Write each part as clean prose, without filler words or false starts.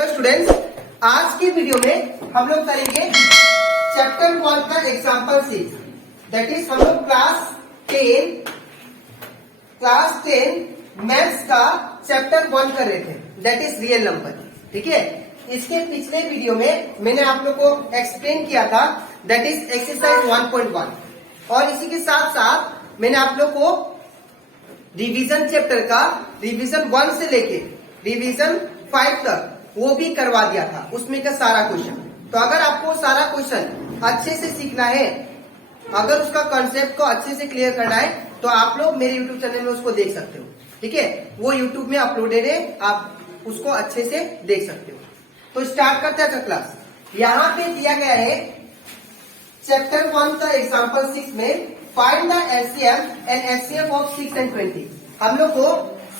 Students, आज की video में हम लोग करेंगे चैप्टर 1 का एग्जाम्पल 6। दैट इज हम लोग क्लास 10 मैथ्स का चैप्टर 1 कर रहे थे, दैट इज रियल नंबर। ठीक है, इसके पिछले वीडियो में मैंने आप लोग को एक्सप्लेन किया था, दैट इज एक्सरसाइज 1.1, और इसी के साथ साथ मैंने आप लोग को रिवीजन चैप्टर का रिवीजन 1 से लेके रिवीजन 5 तक वो भी करवा दिया था, उसमें का सारा क्वेश्चन। तो अगर आपको सारा क्वेश्चन अच्छे से सीखना है, अगर उसका कॉन्सेप्ट को अच्छे से क्लियर करना है, तो आप लोग मेरे यूट्यूब चैनल में उसको देख सकते हो। ठीक है, वो यूट्यूब में अपलोडेड है, आप उसको अच्छे से देख सकते हो। तो स्टार्ट करते हैं क्लास। यहाँ पे दिया गया है चैप्टर 1 का एग्जाम्पल 6 में find the LCM and HCF of 6 and 20। हम लोग को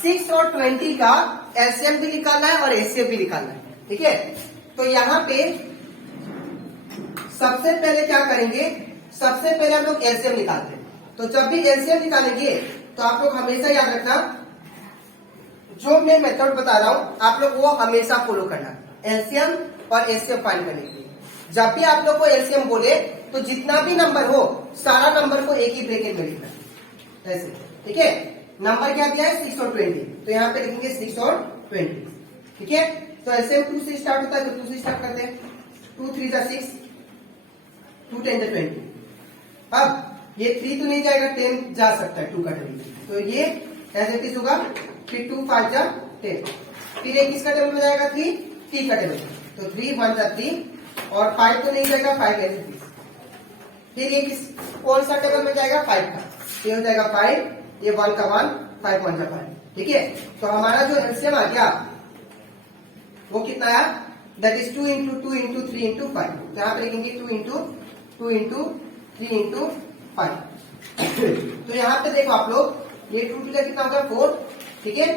6 और 20 का एलसीएम भी निकालना है और एचसीएफ भी निकालना है। ठीक है, तो यहाँ पे सबसे पहले क्या करेंगे, सबसे पहले हम लोग एलसीएम निकालते हैं। तो जब भी एलसीएम निकालेंगे तो आप लोग हमेशा याद रखना, जो मैं मेथड बता रहा हूं आप लोग वो हमेशा फॉलो करना, एलसीएम और एचसीएफ फाइंड करने के लिए। जब भी आप लोग को एलसीएम बोले तो जितना भी नंबर हो सारा नंबर को एक ही ब्रैकेट में लिखना ऐसे। ठीक है, नंबर क्या दिया है 6 और 20, तो यहाँ पे लिखेंगे 6 और 20। ठीक है, तो एलसीएम 2 से स्टार्ट होता है, तो 2 से स्टार्ट करते हैं। 2 3 जा 6, 2 10 जा 20। अब ये 3 तो नहीं जाएगा, 10 जा सकता है 2 का टेबल, तो ये एज इट इज होगा। फिर 2 5 जा 10, फिर ये किसका टेबल में जाएगा 3 3 का टेबल, तो 3 1 जा 3, और 5 तो नहीं जाएगा, 5 एज इट इज। फिर ये किस कौन सा टेबल में जाएगा 5 का, ये हो जाएगा 5, ये 1 का 1, 5 1 जा 5। ठीक है, तो हमारा जो एलसीएम आ गया वो कितना आया, that is 2 into 2 into 3 into 5। तो यहाँ पे लिखेंगे 2 इंटू 2 इंटू 3 इंटू 5। तो यहाँ पे देखो आप लोग, ये 2 2 जा कितना होगा 4। ठीक है,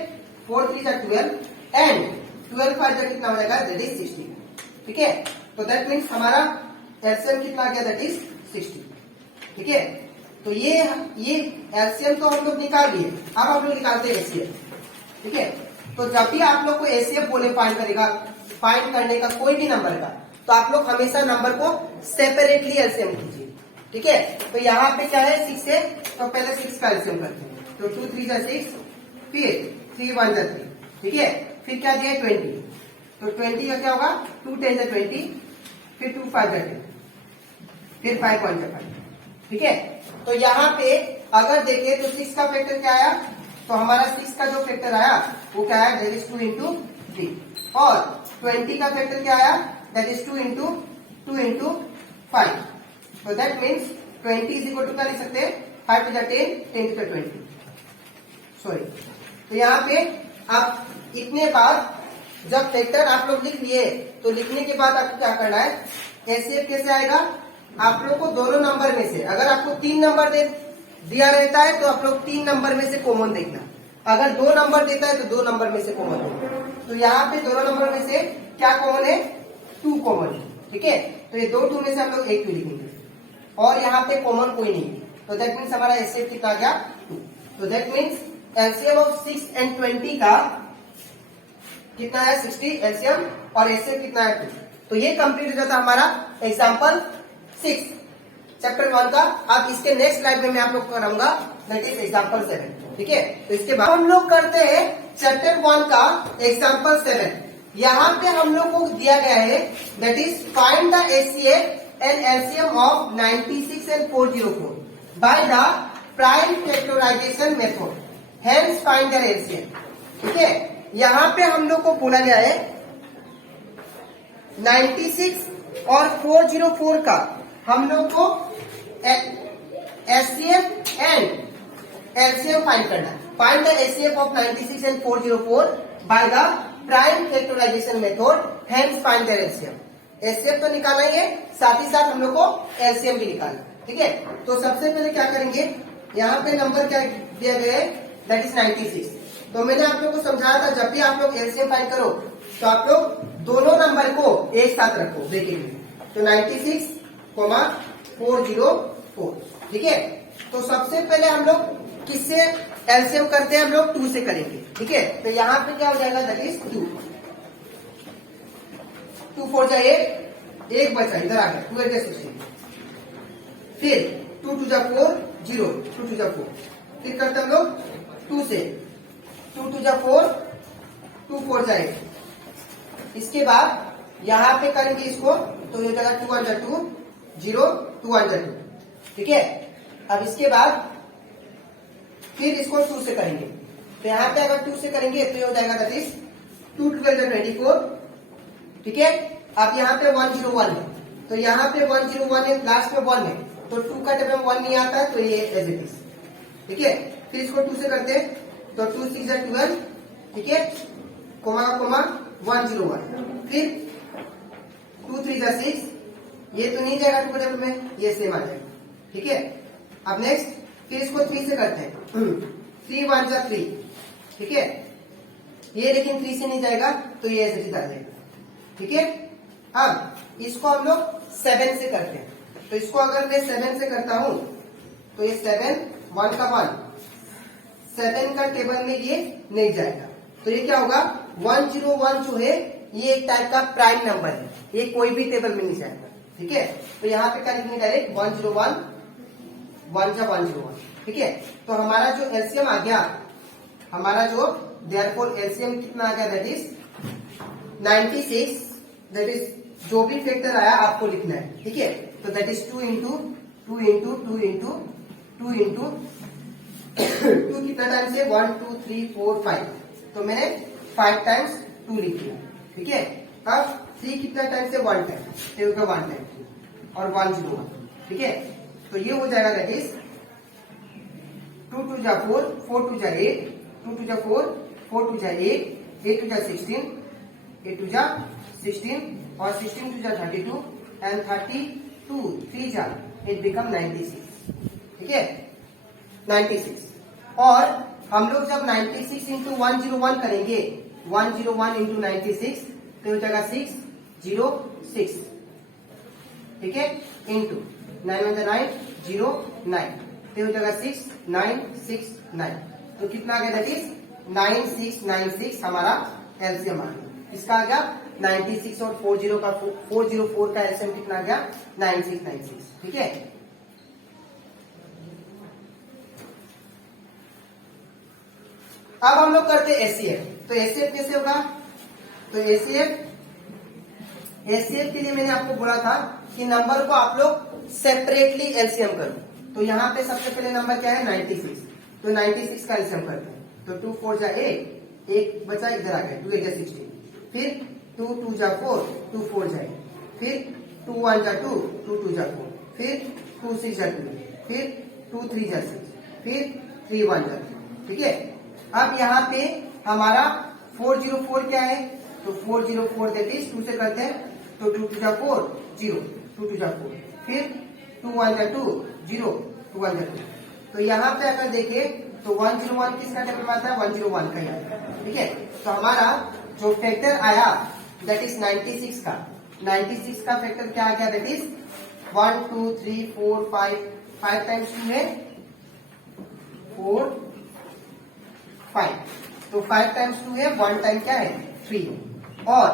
4 3 जा 12 एंड 12 5 जा कितना हो जाएगा, दैट इज 60। ठीक है, तो दैट मीन्स हमारा एलसीएम कितना आ गया, दैट इज 60। ठीक है, तो ये एलसीएम तो हम लोग निकाल लिए, अब हम लोग निकालते हैं एचसीएफ। ठीक है, तो जब भी आप लोग को एचसीएफ बोले फाइंड करने का कोई भी नंबर का, तो आप लोग हमेशा नंबर को सेपरेटली एलसीएम कीजिए। ठीक है, तो यहाँ पे क्या है 6 है, तो पहले 6 का एलसीएम करते हैं। तो 2 3 जा 6, फिर 3 1 जा 3। ठीक है, फिर क्या दिया 20, तो 20 का क्या होगा 2 10 जा 20, फिर 2 5 जा 10, फिर 5 1 जा 5। ठीक है, तो यहाँ पे अगर देखें तो 6 का फैक्टर क्या आया, तो हमारा 6 का जो फैक्टर आया वो क्या आया, दैट इज 2 इंटू 3, और 20 का फैक्टर क्या आया, दैट इज 2 इंटू 2 इंटू 5। तो that means 20 is equal to क्या लिख सकते हैं, 5 टू 10 10 टू 20, सॉरी। तो यहाँ पे आप इतने बाद जब फैक्टर आप लोग लिख लिए, तो लिखने के बाद आपको क्या करना है, एचसीएफ कैसे आएगा, आप लोग को दोनों नंबर में से, अगर आपको 3 नंबर दिया रहता है तो आप लोग 3 नंबर में से कॉमन देखना, अगर 2 नंबर देता है तो 2 नंबर में से कॉमन देखना। तो यहाँ पे दोनों नंबर में से क्या कॉमन है, 2 कॉमन है। ठीक है, तो ये 2 2 में से हम लोग 1 2 लिखेंगे, और यहाँ पे कॉमन कोई नहीं है, तो दैट मीन्स हमारा एचसीएफ कितना आ गया 2। तो that means LCM of 6 and 20 का कितना है 60 एलसीएम, और एचसीएफ कितना है 2। तो ये कंप्लीट हो जाता हमारा एग्जाम्पल 6 चैप्टर 1 का। अब इसके नेक्स्ट स्लाइड में मैं आप लोग कराऊंगा, दैट इज एग्जाम्पल 7। ठीक है, तो इसके बाद हम लोग करते हैं चैप्टर 1 का एग्जाम्पल 7। यहाँ पे हम लोग को दिया गया है, that is find the HCF and LCM of 96 and 404 by the prime factorisation method, hence find the LCM. ठीक है, यहाँ पे हम लोग को बोला गया है 96 और 404 का हम लोग को एचसीएफ एंड एलसीएम फाइंड करना है। Find the HCF of 96 and 404 by the prime factorisation method, hence find the LCM. HCF तो निकालना ही है, साथ ही साथ हम लोग को एलसीएम भी निकालना। ठीक है, तो सबसे पहले क्या करेंगे, यहाँ पे नंबर क्या दिया गया है, दैट इज 96। तो मैंने आप लोग को समझाया था, जब भी आप लोग एलसीएम फाइंड करो तो आप लोग दोनों नंबर को एक साथ रखो ब्रैकेट में, तो 96 404। ठीक है, तो सबसे पहले हम लोग किससे एलसीएम करते हैं, हम लोग 2 से करेंगे। ठीक है, तो यहाँ पे क्या हो जाएगा, दैट इज 2। 2 4 जा 8, 1 बचा इधर आ गया 2 8 जा 16। फिर 2 2 जा 4 0, 2 2 जा 4। फिर करते हम लोग 2 से, 2 2 जा 4, 2 4 जा 8। इसके बाद यहां पे करेंगे इसको तो ये जगह 2 1 जा 2 0, 2 1 जा 2। ठीक है, अब इसके बाद फिर इसको 2 से करेंगे तो यहाँ पे अगर 2 से करेंगे तो ये हो जाएगा दैट इज 2 12 जा 24। ठीक है, अब यहाँ पे 1 0 1 है तो यहाँ पे 1 0 1 है, लास्ट में 1 है तो 2 का टेबल में 1 नहीं आता है तो ये एज इट इज। ठीक है, फिर इसको 2 से करते हैं तो 2 6 जा 12। ठीक है, कोमा कोमा 1 0 1। फिर 2 3 जा 6, ये तो नहीं जाएगा 2 का टेबल में, ये सेम आ जाएगा। ठीक है, अब नेक्स्ट फिर इसको 3 से करते हैं 3 1 जा 3। ठीक है, ये लेकिन 3 से नहीं जाएगा तो ये ऐसे आ जाएगा। ठीक है, अब इसको हम लोग 7 से करते हैं तो इसको अगर मैं 7 से करता हूं तो ये 7 1 का 1, 7 का टेबल में ये नहीं जाएगा तो ये क्या होगा 1 0 1 जो है ये एक टाइप का प्राइम नंबर है, ये कोई भी टेबल में नहीं जाएगा। ठीक है, तो यहाँ पे क्या लिखेंगे डायरेक्ट 1 0 1 1 जा 1 0 1। ठीक है, तो हमारा जो एलसीएम आ गया, हमारा जो देयरफॉर एलसीएम कितना आ गया दैट इज 96। दैट इज जो भी फैक्टर आया आपको लिखना है। ठीक है, तो that is 2 into 2 into 2 into 2 into 2 कितना टाइम से 1 2 3 4 5 तो मैंने 5 टाइम्स 2 लिख दिया। ठीक है, अब 3 कितना टाइम से 1 टाइम तो होगा 1 टाइम और 1 0 1। ठीक है, तो ये हो जाएगा दैट इज 2 2 जा 4, 4 2 जा 8, 2 2 जा 4, 4 2 जा 8, 8 2 जा 16, 8 2 जा 16 और 16 2 जा 32 एंड 32 3 जा इट बिकम 96। ठीक है, 96। और हम लोग जब 96 इंटू 101 करेंगे 101 इंटू 96 तो हो जाएगा 6 0 6। ठीक है, इंटू 9 1 जा 9 0 9 तो हो जाएगा 6 9 6 9 तो कितना आ गया दैट इज 9696 हमारा एलसीएम आ गया। इसका आ गया 96 और 40 का 404 का एलसीएम कितना आ गया 9696। ठीक है, अब हम लोग करते एचसीएफ। तो एचसीएफ कैसे होगा, तो एचसीएफ के लिए मैंने आपको बोला था कि नंबर को आप लोग सेपरेटली एलसीएम करो। तो यहाँ पे सबसे पहले नंबर क्या है 96, तो 96 का एलसीएम करते हैं तो 2 4 जा 8, 1 बचा इधर आ गया 2 8 जा 16। फिर 2 2 जा 4, 2 4 जा 8, फिर 2 1 जा 2, 2 2 जा 4, फिर 2 6 जा 2, फिर 2 3 जा 6, फिर 3 1 जा 3। ठीक है, अब यहाँ पे हमारा 404 क्या है, तो 404 दैट इज 2 से करते हैं तो 2 2 जा 4 0, 2 2 जा 4, फिर 2 1 जा 2 0, 2 1 जा 2। तो यहाँ पे अगर देखें तो 101 किसका टेबल में आता है 101 का ही आता है। ठीक है, तो हमारा जो फैक्टर आया दैट इज 96 का, 96 का फैक्टर क्या आ गया दैट इज 1 2 3 4 5 टाइम्स 2 है 4 5 तो 5 टाइम्स 2 है 1 टाइम क्या है 3 और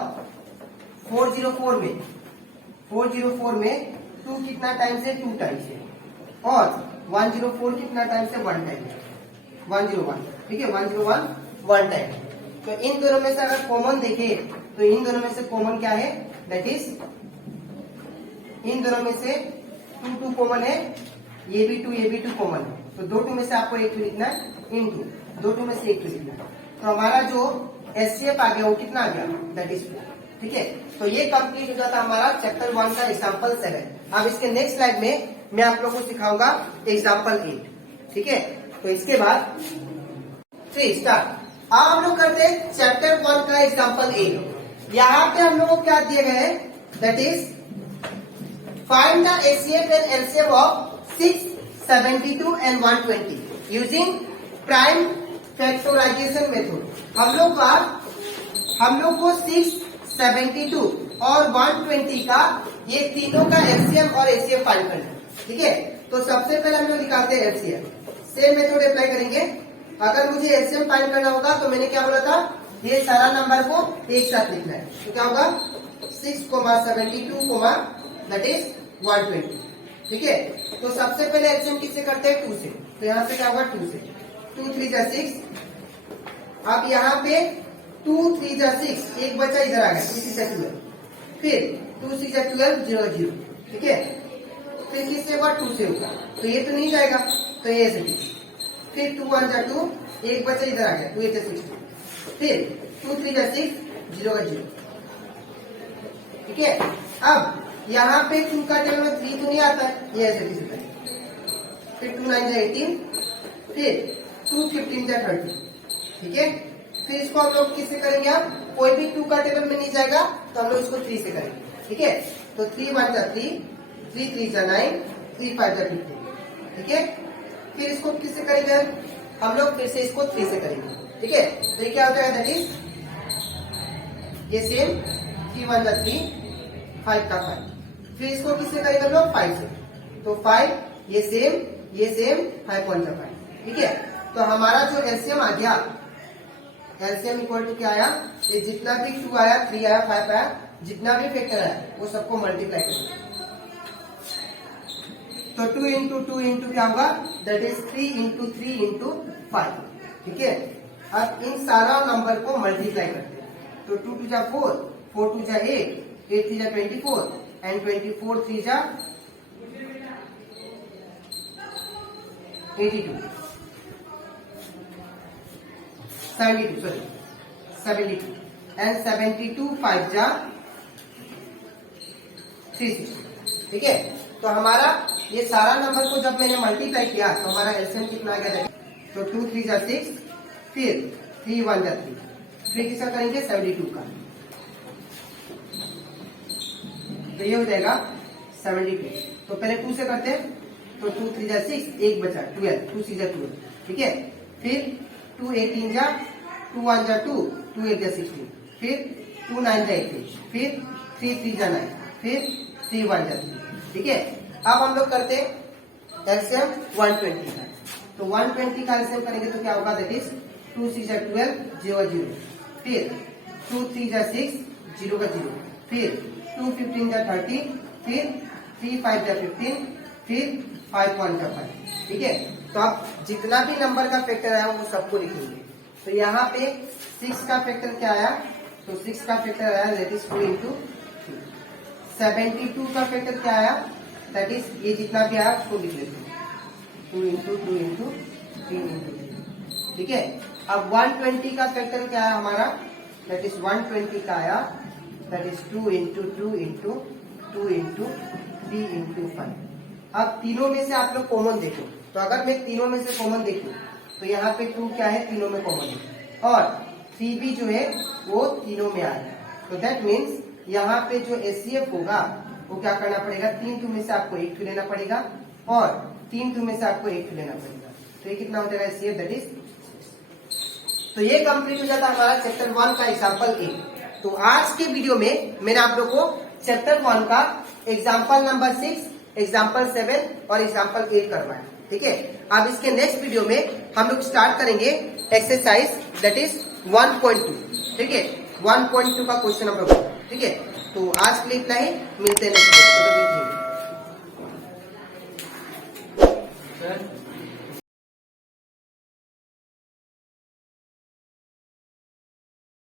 404 में 2 कितना टाइम्स है 2 टाइम्स है और 104 कितना टाइम्स है 1 टाइम है 101। ठीक है, 101 1 टाइम। तो इन दोनों में से अगर कॉमन देखें तो इन दोनों में से कॉमन क्या है दैट इज इन दोनों में से 2 2 कॉमन है, ये भी 2 कॉमन है तो 2 2 में से आपको 1 लिखना है इंटू 2 2 में से 1 लिखना है। तो हमारा जो एचसीएफ आ गया वो कितना आ गया दैट इज 4। ठीक है, तो ये कंप्लीट हो जाता हमारा चैप्टर 1 का एग्जाम्पल 7। अब इसके नेक्स्ट स्लाइड में मैं आप लोगों को सिखाऊंगा एग्जाम्पल 8। ठीक है, तो इसके बाद 3 स्टार्ट। अब हम लोग करते हैं चैप्टर 1 का एग्जाम्पल 8। यहाँ पे हम लोग को क्या दिए गए हैं that is find the HCF and LCM of 6 72 and 120 using prime factorisation method. हम लोग को 6 72 और 120 का ये तीनों का एलसीएम और एचसीएफ फाइंड करना है। ठीक है, तो सबसे पहले हम लोग निकालते हैं एलसीएम, सेम मेथड अप्लाई करेंगे। अगर मुझे एलसीएम फाइंड करना होगा तो मैंने क्या बोला था ये सारा नंबर को एक साथ लिखना है। तो क्या होगा 6,72, दैट इज 120। ठीक है, तो सबसे पहले एलसीएम किससे करते हैं? 2 से। तो यहाँ पे क्या होगा? 2 से। 2 3 जा 6। अब यहाँ पे 2 3 जा 6, एक बचा इधर आ गया, 2 6 जा 12। फिर 2 6 जा 12, 0 0। ठीक है, फिर किससे होगा? 2 से होगा, तो ये तो नहीं जाएगा, तो ये ऐसे। फिर 2 1 जा 2, एक बचा इधर आ गया, 2 8 जा 16। फिर 2 3 जा 6, 0 का 0। ठीक है, अब यहाँ पे 2 का टेबल में 3 तो नहीं आता है, ये ऐसे किसी तरह। फिर 2 9 जा 18, फिर 2 15 जा 30। ठीक है, फिर इसको हम लोग किससे करेंगे? आप कोई भी 2 का टेबल में नहीं जाएगा, तो हम लोग इसको 3 से करेंगे। ठीक है, तो 3 1 जा 3, 3 3 जा 9, 3 5 जा 15। ठीक है, फिर इसको किससे करेंगे? हम लोग फिर से इसको 3 से करेंगे। ठीक है, तो ये क्या हो जाएगा? दैट इज ये सेम 3 1 जा 3, 5 का 5। फिर इसको किससे करेंगे हम लोग? 5 से। तो 5 ये सेम 5 1 जा 5। ठीक है, तो हमारा जो एलसीएम आ गया, एलसीएम इक्वल टू क्या आया? ये जितना भी 2 आया, 3 आया, 5 आया, जितना भी फैक्टर आया वो सबको मल्टीप्लाई करेंगे। तो 2 इंटू 2 इंटू क्या होगा? That is 3 into 3 into 5। ठीक है, अब इन सारा नंबर को मल्टीप्लाई करते हैं। तो 2 2 जा 4, 4 2 जा 8, 8 3 जा 24, एंड 24 3 जा 82, 72, सॉरी 72, एंड 72 5 जा 360। ठीक है, तो हमारा ये सारा नंबर को जब मैंने मल्टीप्लाई किया तो हमारा एलसीएम कितना आ गया? तो 2 3 जा 6, फिर 3 1 जा 3, फिर किसका करेंगे? 72 का। तो ये हो जाएगा 72। तो पहले 2 से करते हैं, तो 2 3 जा 6, एक बचा 12, 2 6 जा 12। ठीक है, फिर 2 18 जा 2 1 जा 2, 2 8 जा 16, फिर 2 9 जा 18, फिर 3 3 जा 9, फिर 3 1 जा 3। ठीक है, अब हम लोग करते हैं एलसीएम 120 का। तो 120 का एलसीएम करेंगे तो क्या होगा? दैट इज 2 6 जा 12, 0 0। फिर 2 3 जा 6, 0 का 0। फिर 2 15 जा 30, फिर 3 5 जा 15, फिर 5 1 जा 5। ठीक है, तो आप जितना भी नंबर का फैक्टर आया वो सबको लिखेंगे। तो यहाँ पे 6 का फैक्टर क्या आया? तो 6 का फैक्टर आया दैट इज 2 इंटू 2। 72 का फैक्टर क्या आया? दैट इज ये जितना भी आया उसको लिख लेते हैं, 2 इंटू 2 इंटू 3 इंटू 3। ठीक है, अब 120 का फैक्टर क्या है हमारा? दैट इज 120 का आया that is 2 into 2 into 2 into 3 into 5। अब तीनों में से आप लोग कॉमन देखो, तो अगर मैं तीनों में से कॉमन देखूं तो यहाँ पे 2 क्या है? तीनों में कॉमन है, और 3 भी जो है वो तीनों में आ रहा है। तो दैट मीन्स यहाँ पे जो एचसीएफ होगा वो क्या करना पड़ेगा? 3 2 में से आपको 1 लेना पड़ेगा, और 3 2 में से आपको 1 लेना पड़ेगा। तो ये कितना हो जाएगा एचसीएफ? That is. तो ये कंप्लीट हो जाता है हमारा चैप्टर 1 का एग्जाम्पल 1। तो आज के वीडियो में मैंने आप लोग को चैप्टर 1 का एग्जाम्पल नंबर 6, एग्जाम्पल 7 और एग्जाम्पल 8 करवाया। ठीक है, अब इसके नेक्स्ट वीडियो में हम लोग स्टार्ट करेंगे एक्सरसाइज दैट इज 1.2। ठीक है, 1.2 का क्वेश्चन नंबर 1। ठीक है, तो आज के लिए इतना ही, मिलते हैं नेक्स्ट वीडियो में।